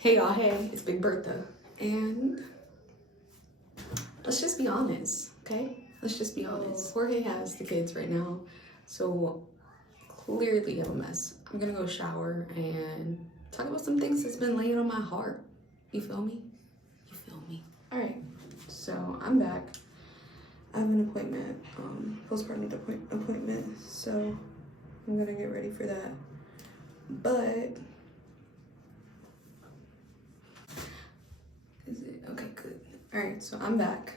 Hey y'all, hey, it's Big Bertha. And let's just be honest, okay? Let's just be honest. Jorge has the kids right now, so clearly I'm a mess. I'm gonna go shower and talk about some things that's been laying on my heart. You feel me? You feel me? All right, so I'm back. I have an appointment, postpartum appointment, so I'm gonna get ready for that. But is it okay? Good. All right, so I'm back.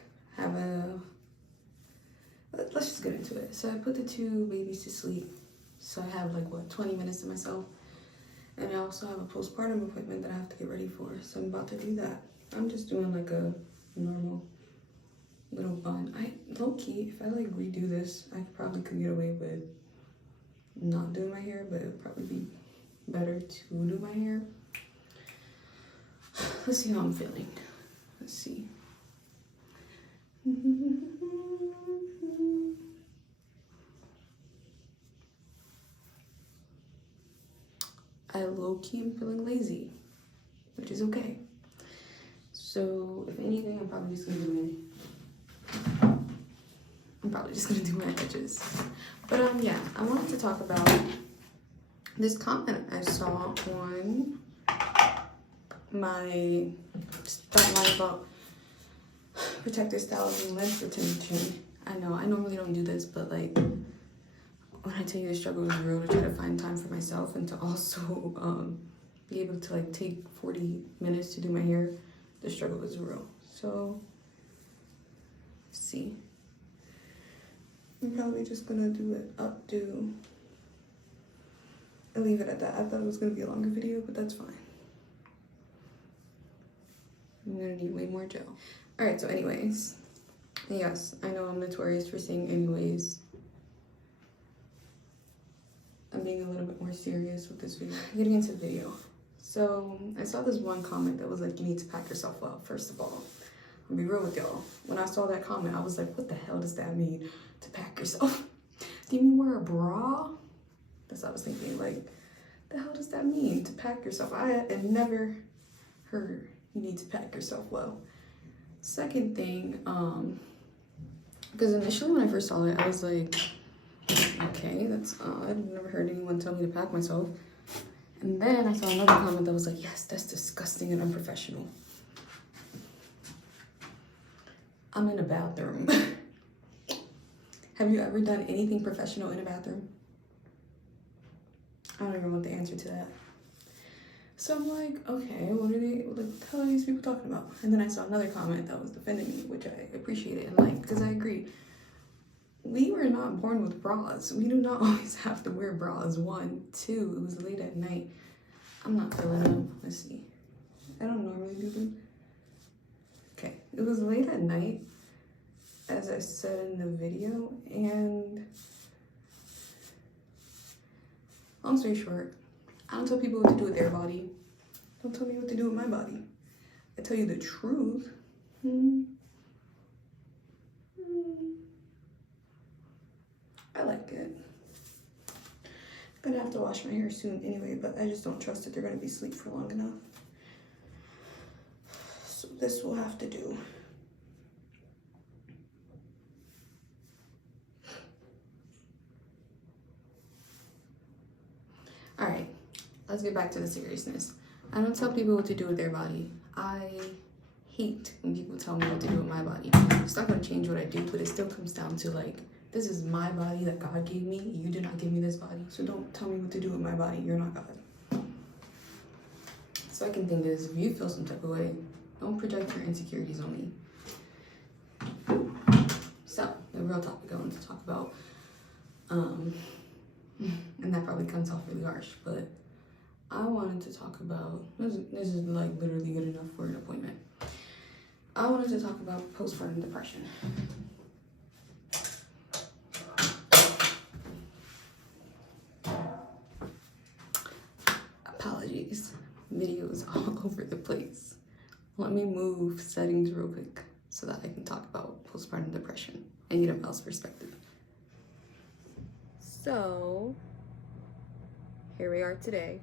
Let's just get into it. So I put the two babies to sleep. So I have 20 minutes to myself. And I also have a postpartum appointment that I have to get ready for. So I'm about to do that. I'm just doing like a normal little bun. Low key, if I redo this, I probably could get away with not doing my hair, but it would probably be better to do my hair. Let's see how I'm feeling. Let's see. I low-key am feeling lazy, which is okay. So if anything, I'm probably just gonna do my edges. But yeah, I wanted to talk about this comment I saw on my line about protective styles and length retention. I know I normally don't do this, but when I tell you the struggle is real, to try to find time for myself and to also be able to take 40 minutes to do my hair, the struggle is real. So let's see. I'm probably just gonna do an updo and leave it at that. I thought it was gonna be a longer video, but that's fine. I'm gonna need way more gel. All right, so anyways, yes, I know I'm notorious for saying anyways. I'm being a little bit more serious with this video. Getting into the video. So I saw this one comment that was like, you need to pack yourself well. First of all, I'll be real with y'all. When I saw that comment, I was like, what the hell does that mean, to pack yourself? Do you mean wear a bra? That's what I was thinking. The hell does that mean, to pack yourself? I had never heard you need to pack yourself well. Second thing, because initially when I first saw it, I was like, okay, that's odd. I've never heard anyone tell me to pack myself. And then I saw another comment that was like, yes, that's disgusting and unprofessional. I'm in a bathroom. Have you ever done anything professional in a bathroom? I don't even want the answer to that. So I'm like, okay, what the hell are these people talking about? And then I saw another comment that was defending me, which I appreciated and because I agree. We were not born with bras. We do not always have to wear bras. 1, 2, it was late at night. I'm not feeling them. Let's see. I don't normally do them. Okay, it was late at night, as I said in the video, and long story short, I don't tell people what to do with their body. Don't tell me what to do with my body. I tell you the truth. I like it. I'm gonna have to wash my hair soon anyway, but I just don't trust that they're gonna be asleep for long enough. So this will have to do. All right, let's get back to the seriousness. I don't tell people what to do with their body. I hate when people tell me what to do with my body. It's not gonna change what I do, but it still comes down to this is my body that God gave me. You did not give me this body. So don't tell me what to do with my body. You're not God. Second thing is, if you feel some type of way, don't project your insecurities on me. So, the real topic I wanted to talk about, and that probably comes off really harsh, but I wanted to talk about, this is literally good enough for an appointment. I wanted to talk about postpartum depression. Apologies, videos all over the place. Let me move settings real quick so that I can talk about postpartum depression and get a male's perspective. So, here we are today,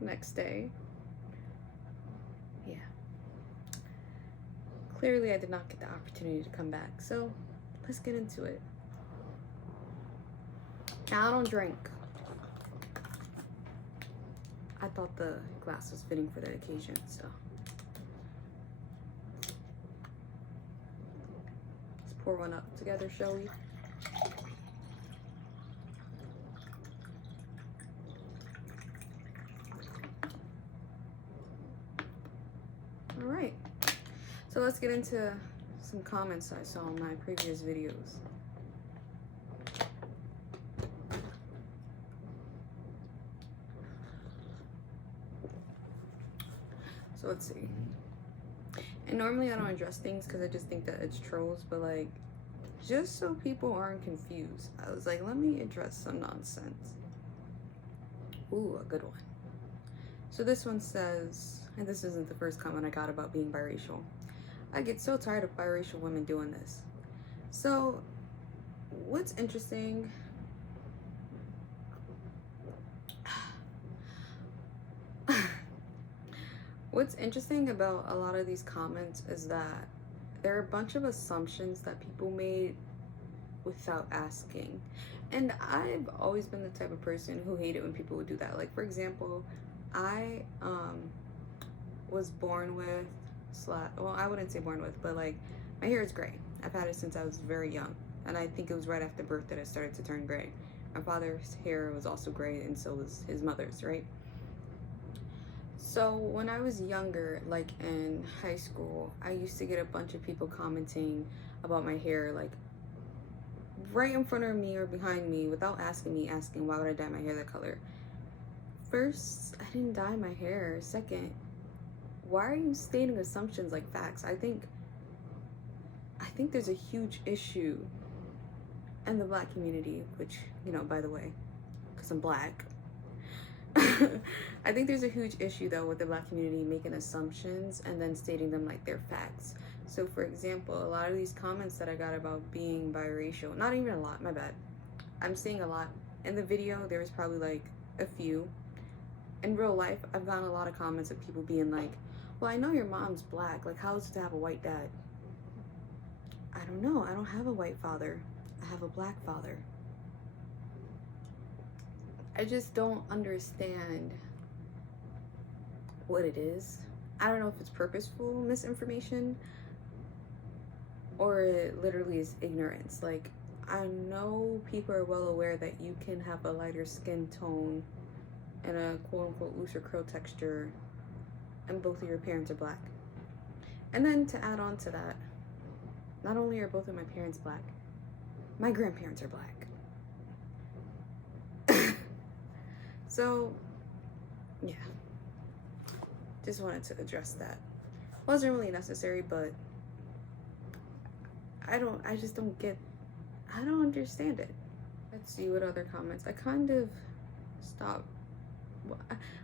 next day. yeah. Clearly I did not get the opportunity to come back, so let's get into it. Now, I don't drink. I thought the glass was fitting for the occasion, so let's pour one up together, shall we? All right, so let's get into some comments I saw in my previous videos. So let's see. And normally I don't address things because I just think that it's trolls, but like, just so people aren't confused, I was like, let me address some nonsense. Ooh, a good one. So this one says, and this isn't the first comment I got about being biracial. I get so tired of biracial women doing this. So what's interesting, what's interesting about a lot of these comments is that there are a bunch of assumptions that people made without asking. And I've always been the type of person who hated when people would do that. Like, for example, I was born with, well, I wouldn't say born with, but like, my hair is gray. I've had it since I was very young. And I think it was right after birth that it started to turn gray. My father's hair was also gray, and so was his mother's, right? So when I was younger, like in high school, I used to get a bunch of people commenting about my hair, like right in front of me or behind me, without asking why would I dye my hair that color. First, I didn't dye my hair. Second, why are you stating assumptions like facts? I think there's a huge issue in the Black community, which, you know, by the way, because I'm Black, I think there's a huge issue though with the Black community making assumptions and then stating them like they're facts. So for example, a lot of these comments that I got about being biracial, not even a lot, my bad, I'm seeing a lot. In the video, there was probably like a few. In real life, I've gotten a lot of comments of people being like, well, I know your mom's Black, like how is it to have a white dad? I don't know, I don't have a white father, I have a Black father. I just don't understand what it is. I don't know if it's purposeful misinformation or it literally is ignorance. Like, I know people are well aware that you can have a lighter skin tone and a quote-unquote looser curl texture and both of your parents are Black. And then to add on to that, not only are both of my parents Black, my grandparents are Black. So, yeah, just wanted to address that. Wasn't really necessary, but I don't understand it. Let's see what other comments. I kind of stopped,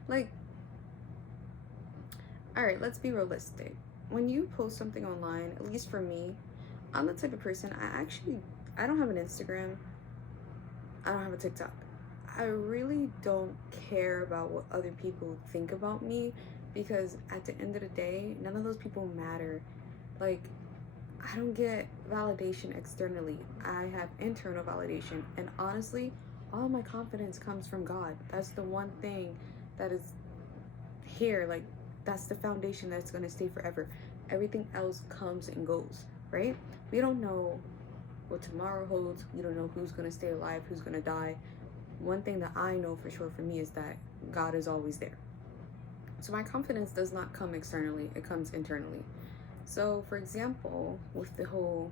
like, all right, let's be realistic. When you post something online, at least for me, I'm the type of person, I don't have an Instagram, I don't have a TikTok. I really don't care about what other people think about me because at the end of the day, none of those people matter. Like, I don't get validation externally. I have internal validation. And honestly, all of my confidence comes from God. That's the one thing that is here. Like, that's the foundation that's going to stay forever. Everything else comes and goes, right? We don't know what tomorrow holds. We don't know who's going to stay alive, who's going to die. One thing that I know for sure for me is that God is always there. So my confidence does not come externally, it comes internally. So for example, with the whole,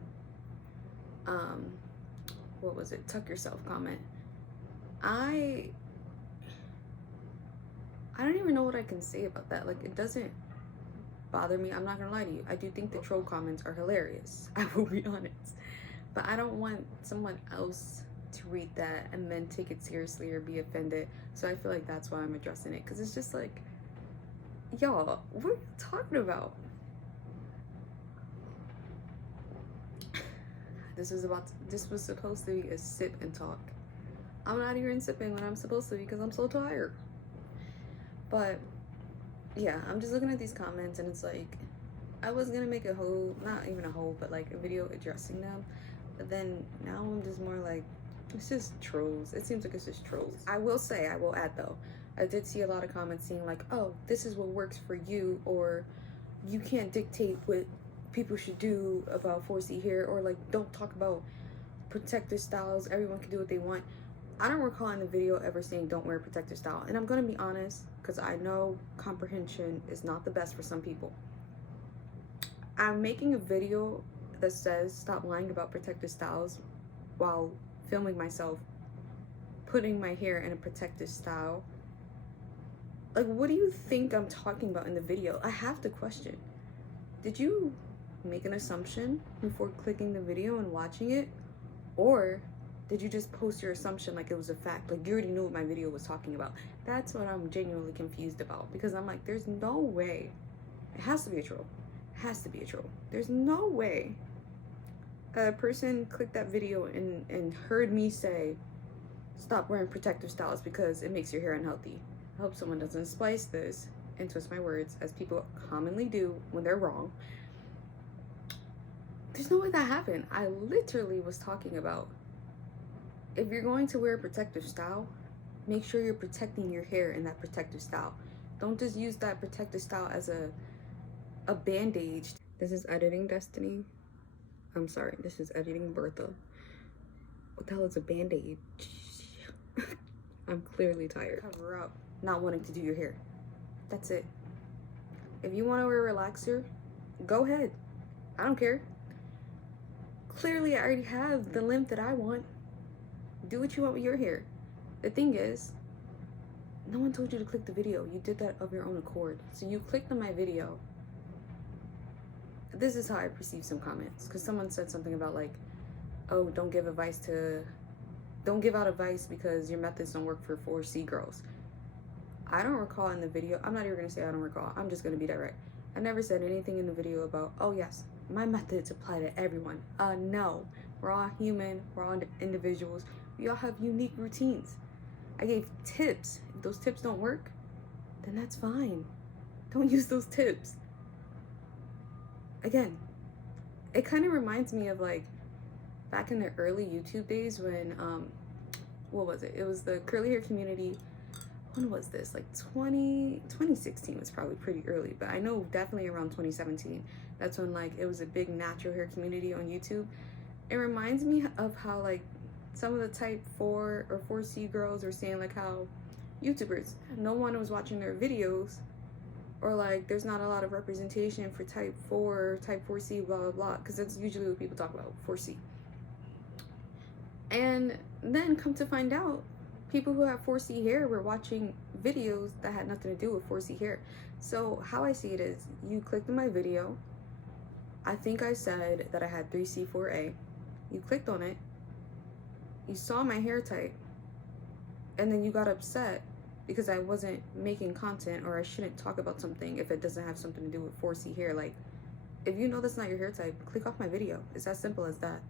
what was it, tuck yourself comment, I don't even know what I can say about that. Like, it doesn't bother me. I'm not gonna lie to you. I do think the troll comments are hilarious. I will be honest. But I don't want someone else to read that and then take it seriously or be offended. So I feel like that's why I'm addressing it, because it's just like, y'all, what are you talking about? This was supposed to be a sip and talk. I'm not even sipping when I'm supposed to because I'm so tired. But yeah, I'm just looking at these comments and it's like, I was gonna make a whole, not even a whole, but like a video addressing them. But then now I'm just more like, it's just trolls. It seems like it's just trolls. I will say, I will add though, I did see a lot of comments saying like, oh, this is what works for you, or you can't dictate what people should do about 4C hair, or like, don't talk about protective styles. Everyone can do what they want. I don't recall in the video ever saying don't wear a protective style. And I'm gonna be honest, because I know comprehension is not the best for some people. I'm making a video that says stop lying about protective styles while filming myself putting my hair in a protective style. Like, what do you think I'm talking about in the video? I have to question. Did you make an assumption before clicking the video and watching it? Or did you just post your assumption like it was a fact? Like, you already knew what my video was talking about. That's what I'm genuinely confused about, because I'm like, there's no way. It has to be a troll. It has to be a troll. There's no way a person clicked that video and heard me say, stop wearing protective styles because it makes your hair unhealthy. I hope someone doesn't splice this and twist my words, as people commonly do when they're wrong. There's no way that happened. I literally was talking about, if you're going to wear a protective style, make sure you're protecting your hair in that protective style. Don't just use that protective style as a band-aid. This is editing Destiny. I'm sorry, this is editing Bertha. What the hell is a band-aid? I'm clearly tired. Cover up not wanting to do your hair. That's it. If you want to wear a relaxer, go ahead. I don't care. Clearly, I already have the length that I want. Do what you want with your hair. The thing is, no one told you to click the video. You did that of your own accord. So you clicked on my video. This is how I perceive some comments, because someone said something about like, oh, don't give out advice because your methods don't work for 4C girls. I don't recall in the video, I'm not even gonna say I don't recall, I'm just gonna be direct. I never said anything in the video about, oh yes, my methods apply to everyone. No, we're all human, we're all individuals. We all have unique routines. I gave tips. If those tips don't work, then that's fine. Don't use those tips. Again, it kind of reminds me of like back in the early YouTube days when, what was it? It was the curly hair community. When was this? Like 2016 was probably pretty early, but I know definitely around 2017. That's when like it was a big natural hair community on YouTube. It reminds me of how like some of the type 4 or 4C girls were saying like how YouTubers, no one was watching their videos, or like there's not a lot of representation for type 4, type 4C, blah blah blah, because that's usually what people talk about, 4C. And then come to find out, people who have 4C hair were watching videos that had nothing to do with 4C hair. So how I see it is, you clicked on my video, I think I said that I had 3C4A, you clicked on it, you saw my hair type, and then you got upset because I wasn't making content, or I shouldn't talk about something if it doesn't have something to do with 4C hair. Like, if you know that's not your hair type, click off my video. It's as simple as that,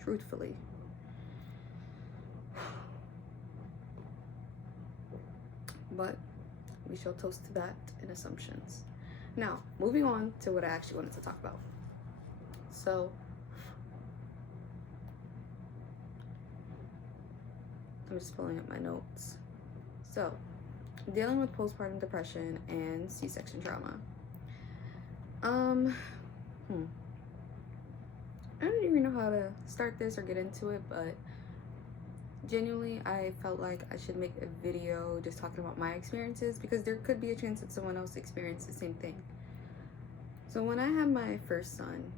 truthfully. But we shall toast to that and assumptions. Now, moving on to what I actually wanted to talk about. So, I'm just pulling up my notes. So, dealing with postpartum depression and C-section trauma. I don't even know how to start this or get into it, but genuinely, I felt like I should make a video just talking about my experiences, because there could be a chance that someone else experienced the same thing. So when I had my first son,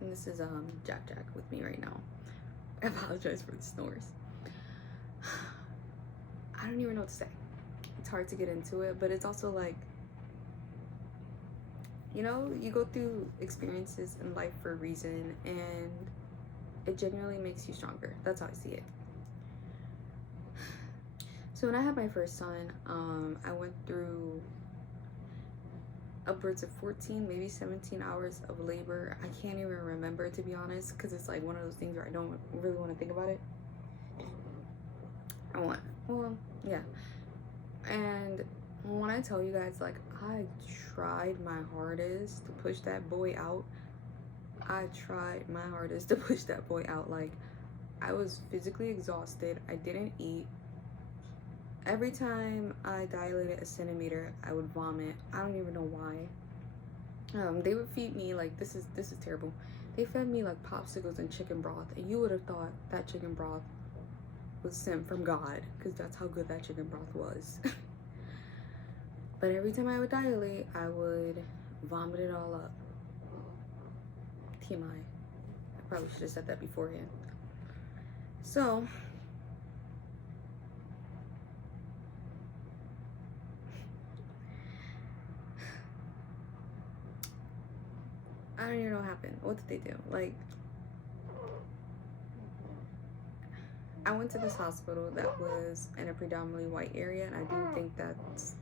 and this is Jack with me right now. I apologize for the snores. I don't even know what to say. It's hard to get into it, but it's also like, you know, you go through experiences in life for a reason, and it genuinely makes you stronger. That's how I see it. So when I had my first son, I went through upwards of 14, maybe 17 hours of labor. I can't even remember, to be honest, because it's like one of those things where I don't really want to think about it. Yeah. And when I tell you guys, like, I tried my hardest to push that boy out. I tried my hardest to push that boy out. Like, I was physically exhausted. I didn't eat. Every time I dilated a centimeter, I would vomit. I don't even know why. They would feed me, like, this is terrible. They fed me like popsicles and chicken broth, and you would have thought that chicken broth was sent from God, because that's how good that chicken broth was. But every time I would dilate, I would vomit it all up. TMI. I probably should have said that beforehand. So, I don't even know what happened. What did they do? Like, I went to this hospital that was in a predominantly white area, and I do think that's,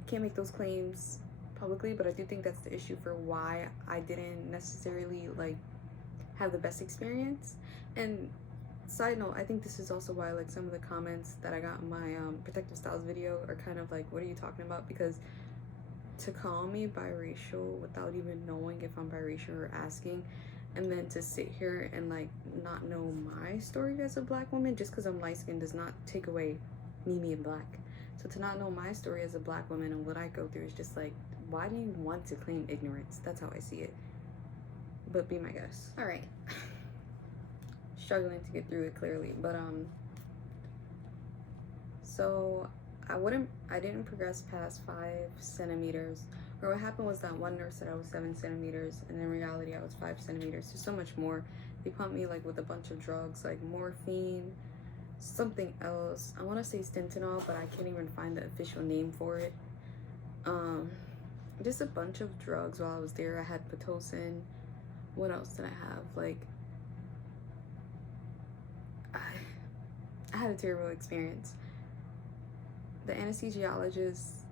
I can't make those claims publicly, but I do think that's the issue for why I didn't necessarily like have the best experience. And side note, I think this is also why like some of the comments that I got in my protective styles video are kind of like, what are you talking about? Because to call me biracial without even knowing if I'm biracial or asking, and then to sit here and like not know my story as a black woman just because I'm light skinned does not take away me being black. So to not know my story as a black woman and what I go through is just like, why do you want to claim ignorance? That's how I see it. But be my guest. All right. Struggling to get through it clearly, but so I didn't progress past 5 centimeters. Or what happened was that one nurse said I was 7 centimeters, and in reality I was 5 centimeters. There's so much more. They pumped me like with a bunch of drugs, like morphine, something else. I want to say Stentanol, but I can't even find the official name for it. Just a bunch of drugs while I was there. I had Pitocin. What else did I have? Like, I had a terrible experience. The anesthesiologist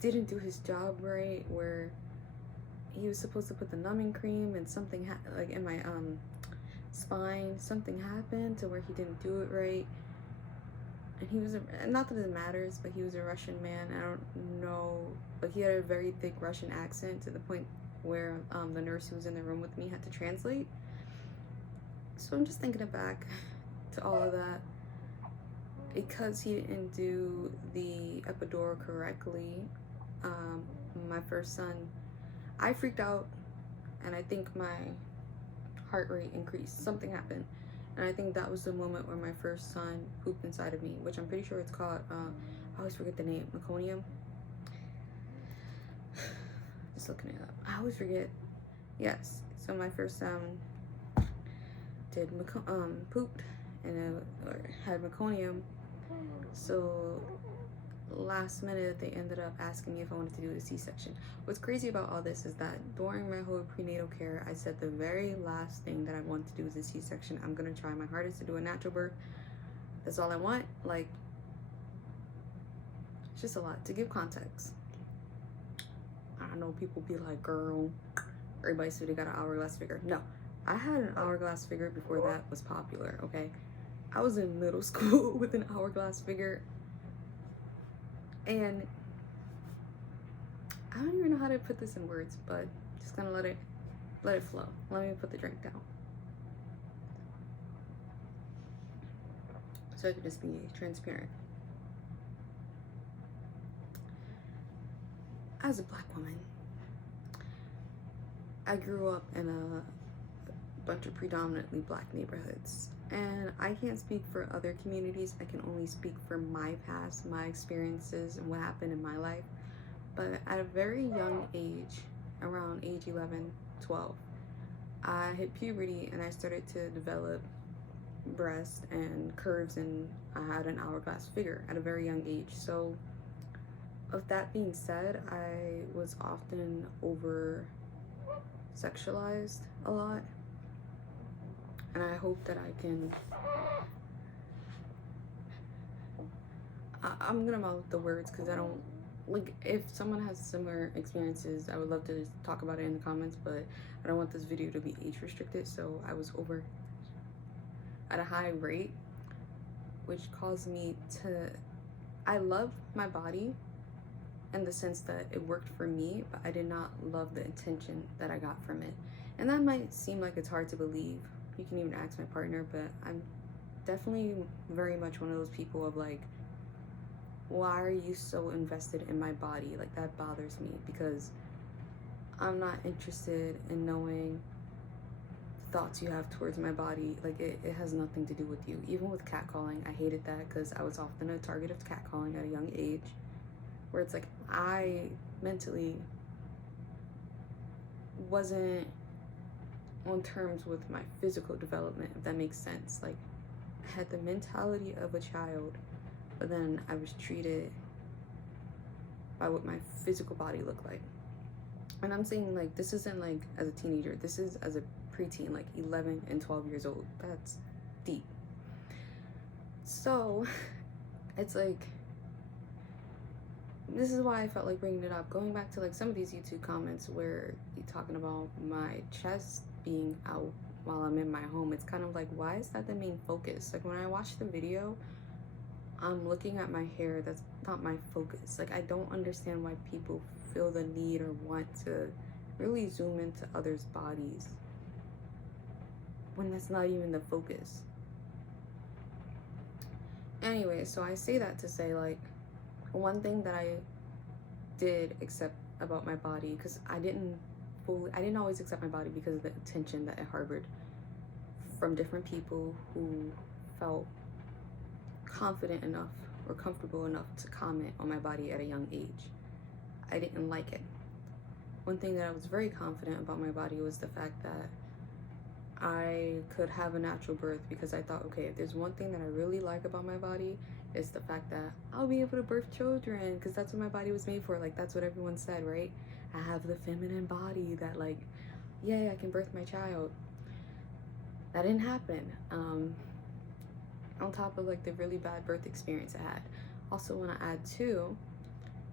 didn't do his job right, where he was supposed to put the numbing cream and something like in my spine, something happened to where he didn't do it right. And he was not that it matters, but he was a Russian man. I don't know, but he had a very thick Russian accent to the point where the nurse who was in the room with me had to translate. So I'm just thinking back to all of that. Because he didn't do the epidural correctly, my first son, I freaked out, and I think my heart rate increased. Something happened, and I think that was the moment where my first son pooped inside of me, which I'm pretty sure it's called, I always forget the name, meconium. Just looking it up. I always forget. Yes, so my first son did pooped and had meconium. So last minute they ended up asking me if I wanted to do a C-section. What's crazy about all this is that during my whole prenatal care, I said the very last thing that I want to do is a C-section. I'm gonna try my hardest to do a natural birth. That's all I want. Like, it's just a lot. To give context, I don't know, people be like, girl, everybody said they got an hourglass figure. No, I had an hourglass figure before that was popular, okay? I was in middle school with an hourglass figure, and I don't even know how to put this in words, but just gonna let it flow. Let me put the drink down so I could just be transparent. As a black woman, I grew up in a bunch of predominantly black neighborhoods, and I can't speak for other communities. I can only speak for my past, my experiences, and what happened in my life. But at a very young age, around age 11, 12, I hit puberty and I started to develop breasts and curves, and I had an hourglass figure at a very young age. So of that being said, I was often over sexualized a lot, and I hope that I can, I'm gonna mouth the words because I don't, like, if someone has similar experiences, I would love to talk about it in the comments, but I don't want this video to be age restricted. So I was over at a high rate which caused me to, I love my body in the sense that it worked for me, but I did not love the attention that I got from it. And that might seem like it's hard to believe. You can even ask my partner, but I'm definitely very much one of those people of like, why are you so invested in my body? Like, that bothers me, because I'm not interested in knowing thoughts you have towards my body. Like, it has nothing to do with you. Even with catcalling, I hated that because I was often a target of catcalling at a young age, where it's like I mentally wasn't on terms with my physical development, if that makes sense. Like, I had the mentality of a child, but then I was treated by what my physical body looked like. And I'm saying, like, this isn't like as a teenager, this is as a preteen, like 11 and 12 years old. That's deep. So it's like, this is why I felt like bringing it up, going back to like some of these YouTube comments where you're talking about my chest being out while I'm in my home. It's kind of like, why is that the main focus? Like, when I watch the video, I'm looking at my hair. That's not my focus. Like, I don't understand why people feel the need or want to really zoom into others' bodies when that's not even the focus. Anyway, so I say that to say, like, one thing that I did accept about my body, because I didn't always accept my body because of the attention that it harbored from different people who felt confident enough or comfortable enough to comment on my body at a young age. I didn't like it. One thing that I was very confident about my body was the fact that I could have a natural birth, because I thought, okay, if there's one thing that I really like about my body, it's the fact that I'll be able to birth children, because that's what my body was made for. Like, that's what everyone said, right? I have the feminine body that, like, yay, I can birth my child. That didn't happen. On top of like the really bad birth experience I had. Also, want to add too,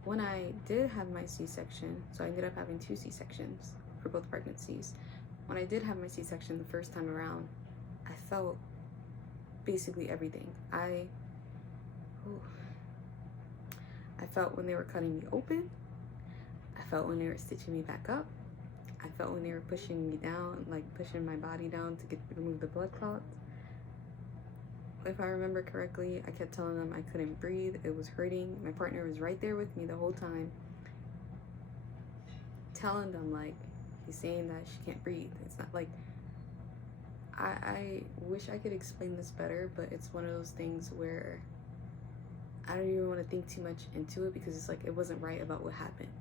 when I did have my C-section, so I ended up having 2 C-sections for both pregnancies. When I did have my C-section the first time around, I felt basically everything. I felt when they were cutting me open. I felt when they were stitching me back up. I felt when they were pushing me down, like pushing my body down to remove the blood clots. If I remember correctly, I kept telling them I couldn't breathe. It was hurting. My partner was right there with me the whole time, telling them, like, he's saying that she can't breathe. It's not like, I wish I could explain this better, but it's one of those things where I don't even want to think too much into it, because it's like, it wasn't right about what happened.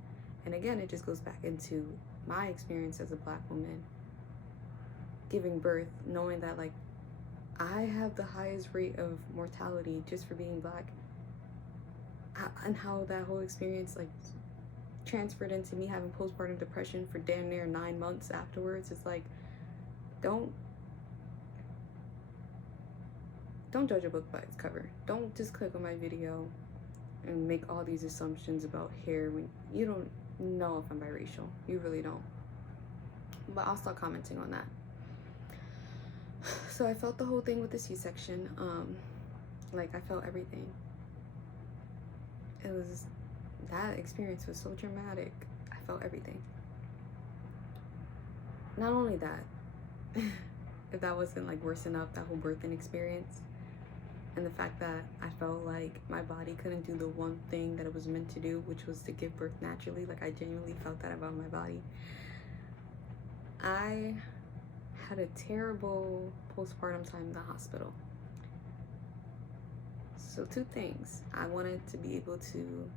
And again, it just goes back into my experience as a Black woman giving birth, knowing that, like, I have the highest rate of mortality just for being Black, and how that whole experience like transferred into me having postpartum depression for damn near 9 months afterwards. It's like, don't judge a book by its cover. Don't just click on my video and make all these assumptions about hair when you don't know if I'm biracial. You really don't. But I'll stop commenting on that. So I felt the whole thing with the C-section. Like, I felt everything. That experience was so dramatic. I felt everything. Not only that, if that wasn't like worse enough, that whole birthing experience, and the fact that I felt like my body couldn't do the one thing that it was meant to do, which was to give birth naturally. Like, I genuinely felt that about my body. I had a terrible postpartum time in the hospital. So 2 things. I wanted to be able to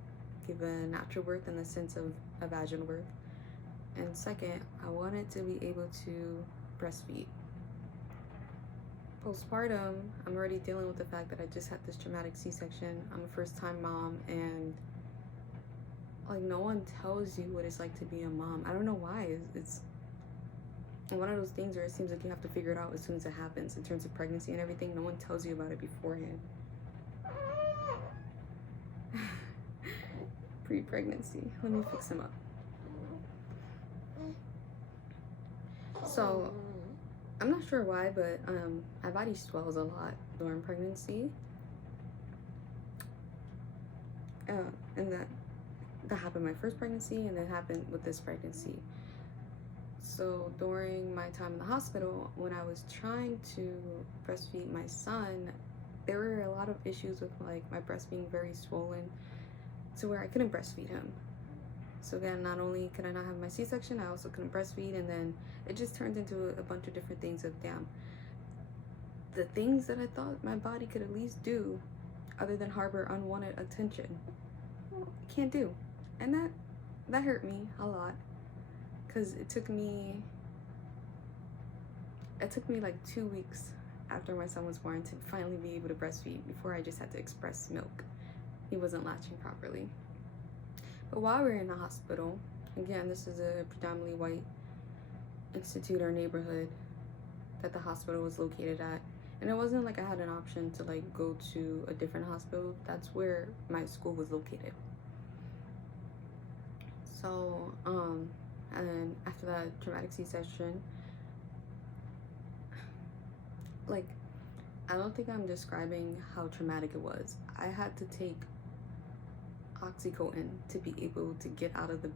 give a natural birth in the sense of a vaginal birth. And second, I wanted to be able to breastfeed. Postpartum, I'm already dealing with the fact that I just had this traumatic C-section. I'm a first-time mom, and like, no one tells you what it's like to be a mom. I don't know why. It's one of those things where it seems like you have to figure it out as soon as it happens. In terms of pregnancy and everything, no one tells you about it beforehand. Pre-pregnancy. Let me fix him up. So, I'm not sure why, but my body swells a lot during pregnancy. And that happened my first pregnancy, and it happened with this pregnancy. So during my time in the hospital, when I was trying to breastfeed my son, there were a lot of issues with like my breast being very swollen to where I couldn't breastfeed him. So again, not only could I not have my C-section, I also couldn't breastfeed, and then it just turned into a bunch of different things of damn. The things that I thought my body could at least do other than harbor unwanted attention, I can't do. And that hurt me a lot, because it took me like 2 weeks after my son was born to finally be able to breastfeed. Before, I just had to express milk. He wasn't latching properly. But while we were in the hospital, again, this is a predominantly white institute or neighborhood that the hospital was located at. And it wasn't like I had an option to like go to a different hospital. That's where my school was located. So, and then after that traumatic C-section, like, I don't think I'm describing how traumatic it was. I had to take oxycodone to be able to get out of the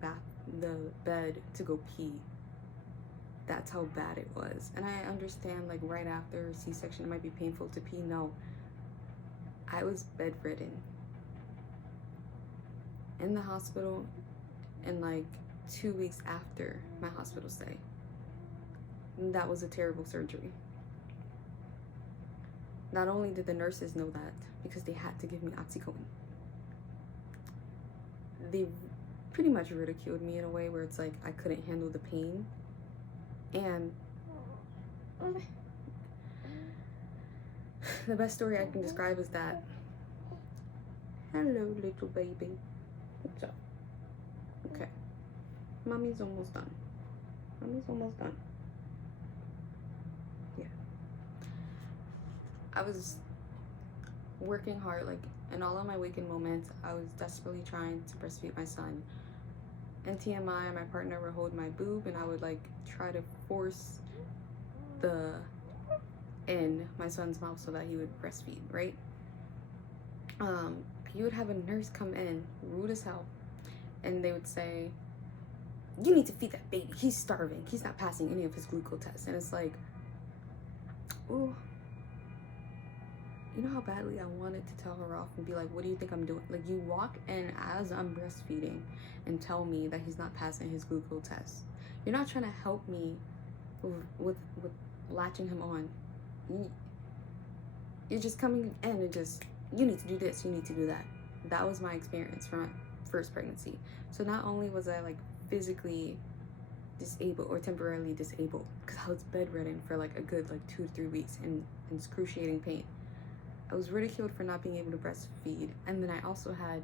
bed to go pee. That's how bad it was. And I understand, like, right after a C-section it might be painful to pee. No, I was bedridden in the hospital, and like 2 weeks after my hospital stay. And that was a terrible surgery. Not only did the nurses know that, because they had to give me oxycodone, they pretty much ridiculed me in a way where it's like I couldn't handle the pain. And the best story I can describe is that, hello little baby, what's up? Okay, mommy's almost done. Yeah, I was working hard, like in all of my waking moments I was desperately trying to breastfeed my son. And TMI, my partner would hold my boob, and I would like try to force my son's mouth so that he would breastfeed, right? You would have a nurse come in, rude as hell, and they would say, "You need to feed that baby. He's starving. He's not passing any of his glucose tests." And it's like, ooh, you know how badly I wanted to tell her off and be like, "What do you think I'm doing?" Like, you walk in as I'm breastfeeding and tell me that he's not passing his glucose test. You're not trying to help me with latching him on. You're just coming in and just, you need to do this, you need to do that. That was my experience from my first pregnancy. So not only was I like physically disabled or temporarily disabled, because I was bedridden for like a good like 2 to 3 weeks in excruciating pain, I was ridiculed for not being able to breastfeed. And then I also had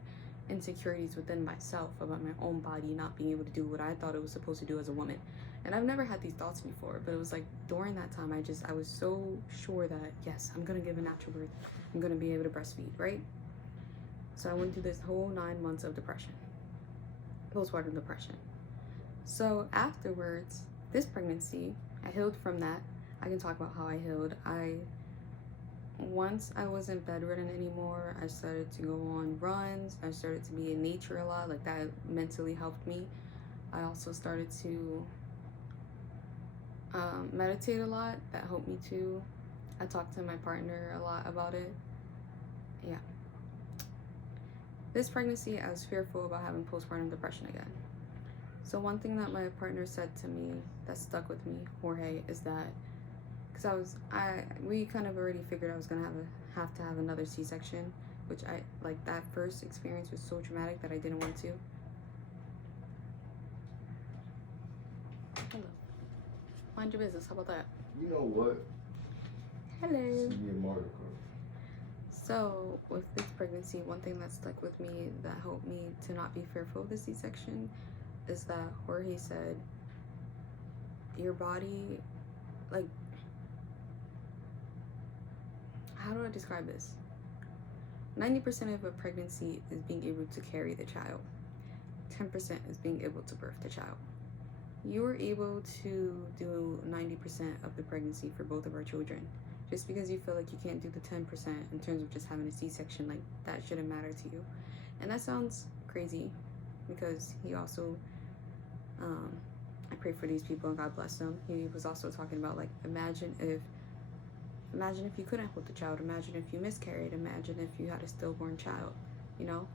insecurities within myself about my own body not being able to do what I thought it was supposed to do as a woman. And I've never had these thoughts before, but it was like during that time I was so sure that yes, I'm gonna give a natural birth, I'm gonna be able to breastfeed, right? So I went through this whole 9 months of depression, postpartum depression. So afterwards, this pregnancy, I healed from that. I can talk about how I healed. Once I wasn't bedridden anymore, I started to go on runs. I started to be in nature a lot. Like, that mentally helped me. I also started to meditate a lot. That helped me too. I talked to my partner a lot about it. Yeah. This pregnancy, I was fearful about having postpartum depression again. So one thing that my partner said to me that stuck with me, Jorge, is that, because we kind of already figured I was gonna have to have another C-section, which I like. That first experience was so traumatic that I didn't want to. Hello. Mind your business. How about that? You know what? Hello. See me in Mardi Gras. So with this pregnancy, one thing that stuck with me that helped me to not be fearful of the C-section is that Jorge said, your body, like, how do I describe this? 90% of a pregnancy is being able to carry the child. 10% is being able to birth the child. You were able to do 90% of the pregnancy for both of our children. Just because you feel like you can't do the 10% in terms of just having a C-section, like, that shouldn't matter to you. And that sounds crazy because he also, I pray for these people and God bless them. He was also talking about, like, imagine if you couldn't hold the child. Imagine if you miscarried. Imagine if you had a stillborn child. You know,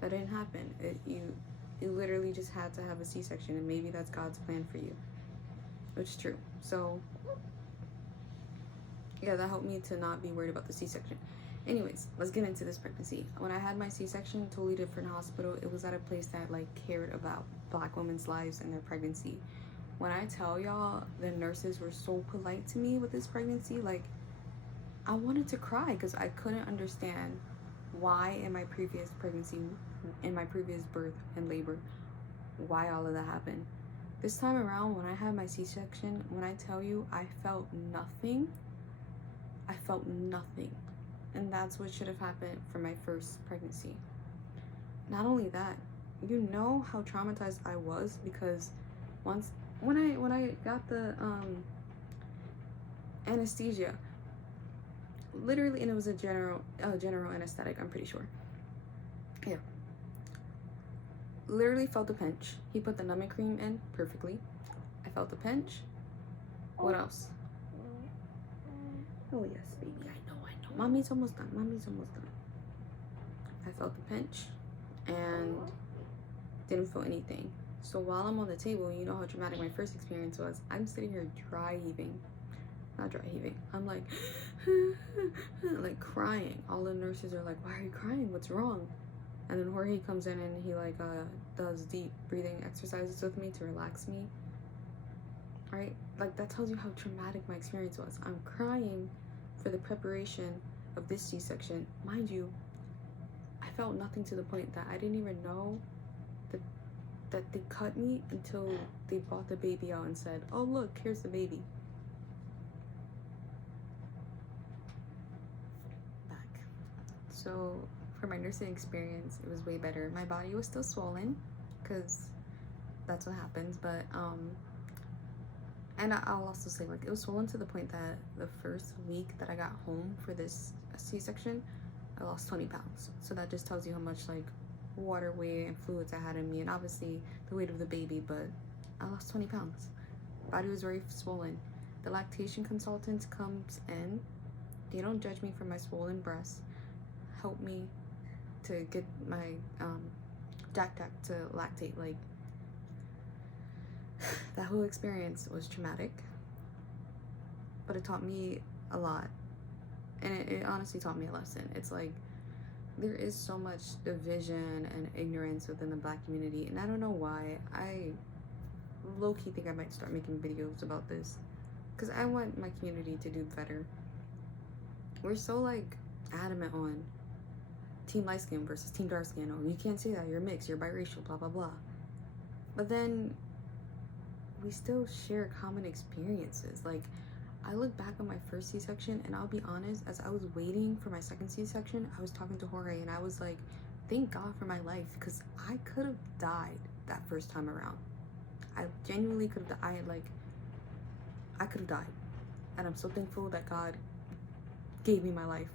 that didn't happen. You literally just had to have a C-section, and maybe that's God's plan for you, which is true. So yeah, that helped me to not be worried about the C-section. Anyways, let's get into this pregnancy. When I had my C-section, totally different hospital. It was at a place that, like, cared about Black women's lives and their pregnancy. When I tell y'all, the nurses were so polite to me with this pregnancy. Like, I wanted to cry because I couldn't understand why in my previous pregnancy, in my previous birth and labor, why all of that happened. This time around, when I had my C-section, when I tell you I felt nothing, and that's what should have happened for my first pregnancy. Not only that, you know how traumatized I was, because once when I got the anesthesia, literally, and it was a general anesthetic, I'm pretty sure. Yeah. Literally felt the pinch. He put the numbing cream in perfectly. I felt the pinch. What else? Oh yes, baby, I know. Mommy's almost done. I felt the pinch and didn't feel anything. So while I'm on the table, you know how traumatic my first experience was. I'm sitting here not dry heaving. I'm like, like crying. All the nurses are like, "Why are you crying? What's wrong?" And then Jorge comes in and he like does deep breathing exercises with me to relax me. Right? Like, that tells you how traumatic my experience was. I'm crying for the preparation of this C-section. Mind you, I felt nothing to the point that I didn't even know that they cut me until they brought the baby out and said, "Oh, look, here's the baby." Back. So for my nursing experience, it was way better. My body was still swollen because that's what happens, but and I'll also say, like, it was swollen to the point that the first week that I got home for this C-section, I lost 20 pounds. So that just tells you how much, like, water weight and fluids I had in me, and obviously the weight of the baby, but I lost 20 pounds. Body was very swollen. The lactation consultant comes in. They don't judge me for my swollen breasts. Help me to get my Jack to lactate. Like, that whole experience was traumatic, but it taught me a lot, and it honestly taught me a lesson. It's like, there is so much division and ignorance within the Black community, and I don't know why. I low-key think I might start making videos about this, because I want my community to do better. We're so, like, adamant on team light skin versus team dark skin. Oh, you can't say that, you're mixed, you're biracial, blah blah blah. But then we still share common experiences. Like, I look back on my first C-section, and I'll be honest, as I was waiting for my second C-section, I was talking to Jorge, and I was like, thank God for my life, because I could have died that first time around. I genuinely could have died. I could have died, and I'm so thankful that God gave me my life.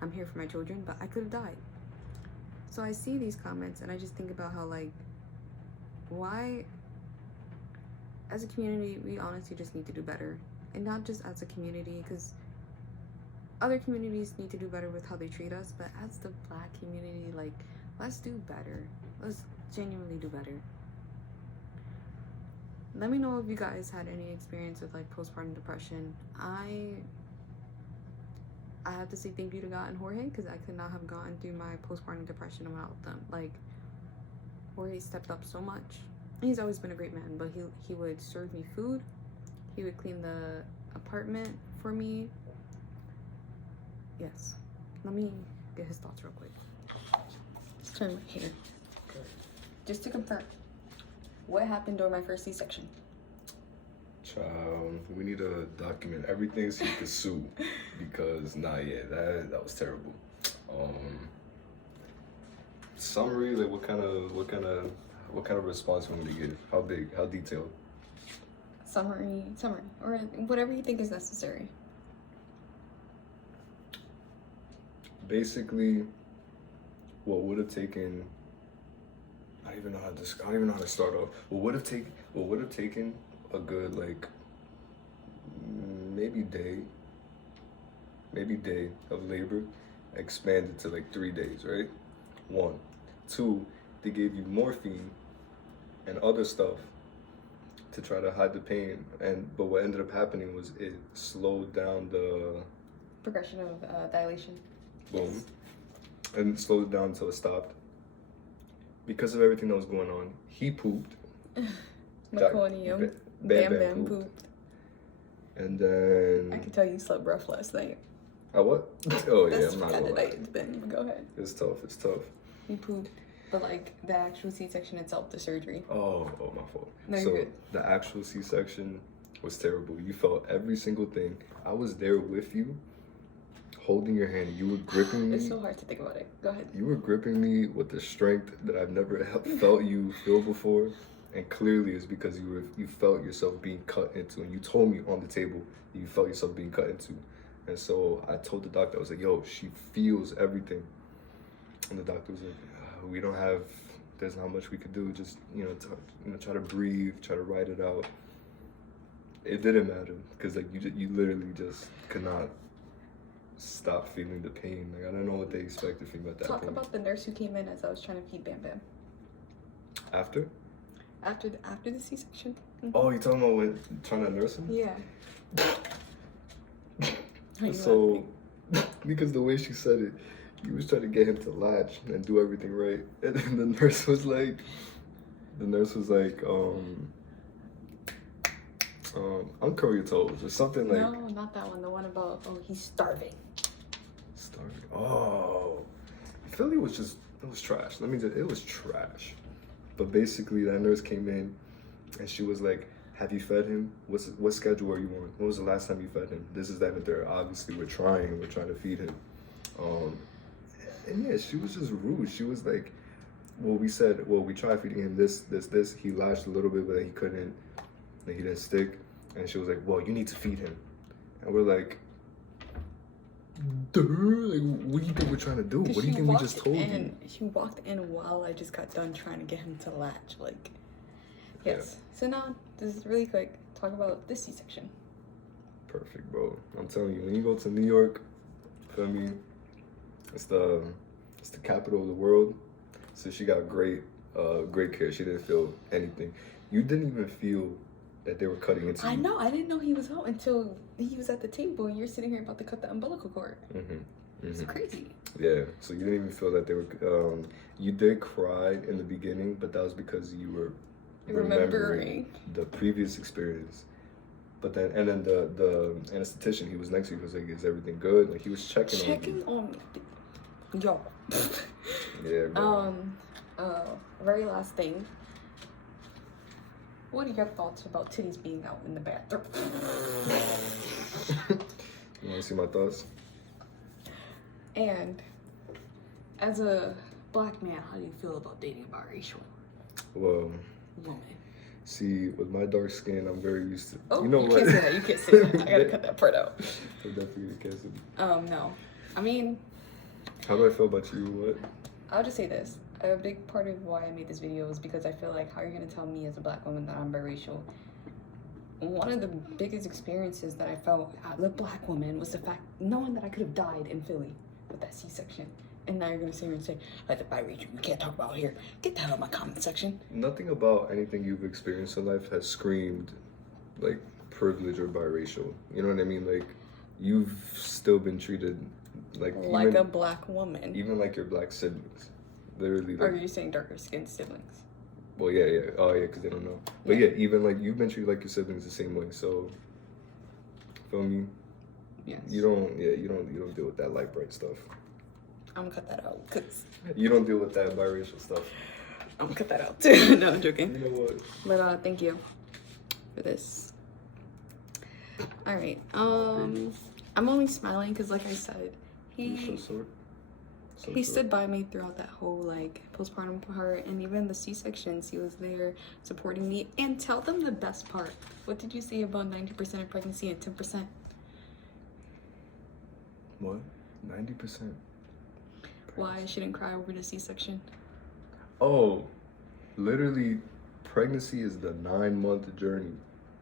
I'm here for my children, but I could have died. So I see these comments, and I just think about how, like, why, as a community, we honestly just need to do better. And not just as a community, because other communities need to do better with how they treat us, but as the Black community, like, let's do better. Let's genuinely do better. Let me know if you guys had any experience with, like, postpartum depression. I have to say thank you to God and Jorge, because I could not have gone through my postpartum depression without them. Like, Jorge stepped up so much. He's always been a great man, but he would serve me food. He would clean the apartment for me. Yes. Let me get his thoughts real quick. Let's turn my hair. Just to confirm, what happened during my first C-section? Child, we need to document everything so you can sue, because that was terrible. Summary, like, what kind of response you want me to give? How big? How detailed? Summary, or whatever you think is necessary. Basically, what would have taken. I don't even know how to start off. What would have taken a good like maybe day of labor expanded to like 3 days, right? 1, 2, they gave you morphine and other stuff to try to hide the pain, but what ended up happening was it slowed down the progression of dilation. Boom. Yes. And slowed it down until it stopped. Because of everything that was going on, he pooped. Meconium. Bam pooped. And then I can tell you slept rough last night. What? Oh yeah, That's I'm not kind gonna of lie. night. Then go ahead. It's tough. He pooped, but like the actual C-section itself, the surgery. Oh, my fault. No, so you're good. the actual C-section was terrible. You felt every single thing. I was there with you, holding your hand. You were gripping me. It's so hard to think about it. Go ahead. You were gripping me with the strength that I've never felt you feel before, and clearly it's because you felt yourself being cut into, and you told me on the table that you felt yourself being cut into. And so I told the doctor, I was like, yo, she feels everything. And the doctor was like, there's not much we could do. Just, try to breathe, try to ride it out. It didn't matter because like you literally just could not stop feeling the pain. Like I don't know what they expected from you at that point. Talk about the nurse who came in as I was trying to feed Bam Bam. After the C-section. Oh, you talking about when trying to nurse him? Yeah. So, because the way she said it, you was trying to get him to latch and do everything right, and then the nurse was like, uncurl your toes or something like. No, not that one. The one about he's starving. Starving. Oh, Philly was it was trash. It was trash. But basically, that nurse came in, and she was like, have you fed him? What schedule are you on? When was the last time you fed him? This is that and there. Obviously, we're trying to feed him. And yeah, she was just rude. She was like, we tried feeding him this. He latched a little bit, but he couldn't. He didn't stick. And she was like, well, you need to feed him. And we're like, duh, like, what do you think we're trying to do? What do you think we just told you? She walked in while I just got done trying to get him to latch. Like, yes. Yeah. So now, this is really quick. Talk about this C-section. Perfect, bro. I'm telling you, when you go to New York, feel me? It's the capital of the world. So she got great care. She didn't feel anything. You didn't even feel that they were cutting into you. I know. I didn't know he was out until he was at the table and you're sitting here about to cut the umbilical cord. It's crazy. Yeah. So you didn't even feel that they were. You did cry in the beginning, but that was because you were remembering the previous experience. But then the anesthetician, he was next to you. He was like, "Is everything good?" Like he was checking on me. Yo. Yeah. Bro. Very last thing. What are your thoughts about titties being out in the bathroom? You want to see my thoughts? And as a black man, how do you feel about dating a biracial woman? See, with my dark skin, I'm very used to. Oh, you know what? Can't say that. You can't say that. I gotta cut that part out. I definitely can't say that. No. I mean. How do I feel about you? What? I'll just say this. A big part of why I made this video is because I feel like, how are you gonna tell me as a black woman that I'm biracial? One of the biggest experiences that I felt as a black woman was the fact knowing that I could have died in Philly with that C-section. And now you're gonna sit here and say, like, the biracial, you can't talk about here. Get that out of my comment section. Nothing about anything you've experienced in life has screamed like privilege or biracial. You know what I mean? Like, you've still been treated like a black woman. Even like your black siblings. Literally. Like, or are you saying darker skinned siblings? Well, yeah. Oh, yeah, because they don't know. But yeah, even like you've been treated like your siblings the same way. So, feel me? Yes. You don't deal with that light bright stuff. I'm gonna cut that out, cause you don't deal with that biracial stuff. I'm gonna cut that out too. No, I'm joking. You know what? But thank you for this. All right. I'm only smiling because, like I said, he stood by me throughout that whole like postpartum part, and even the C-sections. He was there supporting me. And tell them the best part. What did you say about 90% of pregnancy and 10%? What? 90%. why I shouldn't cry over the C-section. Oh, literally, pregnancy is the 9-month journey.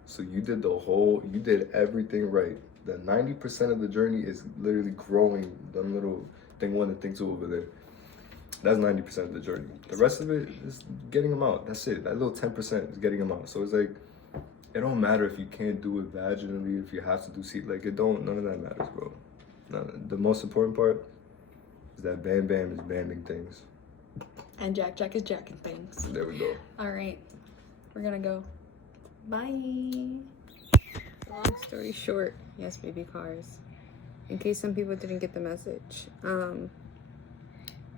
So you did everything right. The 90% of the journey is literally growing the little thing 1 and thing 2 over there. That's 90% of the journey. The rest of it is getting them out. That's it. That little 10% is getting them out. So it's like, it don't matter if you can't do it vaginally, if you have to do none of that matters, bro. The most important part is that Bam Bam is bamming things. And Jack is jacking things. There we go. All right, we're gonna go. Bye. Long story short, yes, baby cars. In case some people didn't get the message,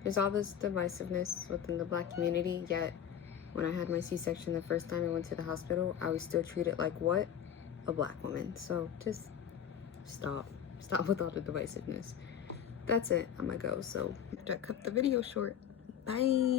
there's all this divisiveness within the Black community, yet when I had my C-section the first time I went to the hospital, I was still treated like what? A Black woman. So just stop with all the divisiveness. That's it, I'm gonna go. So I cut the video short. Bye.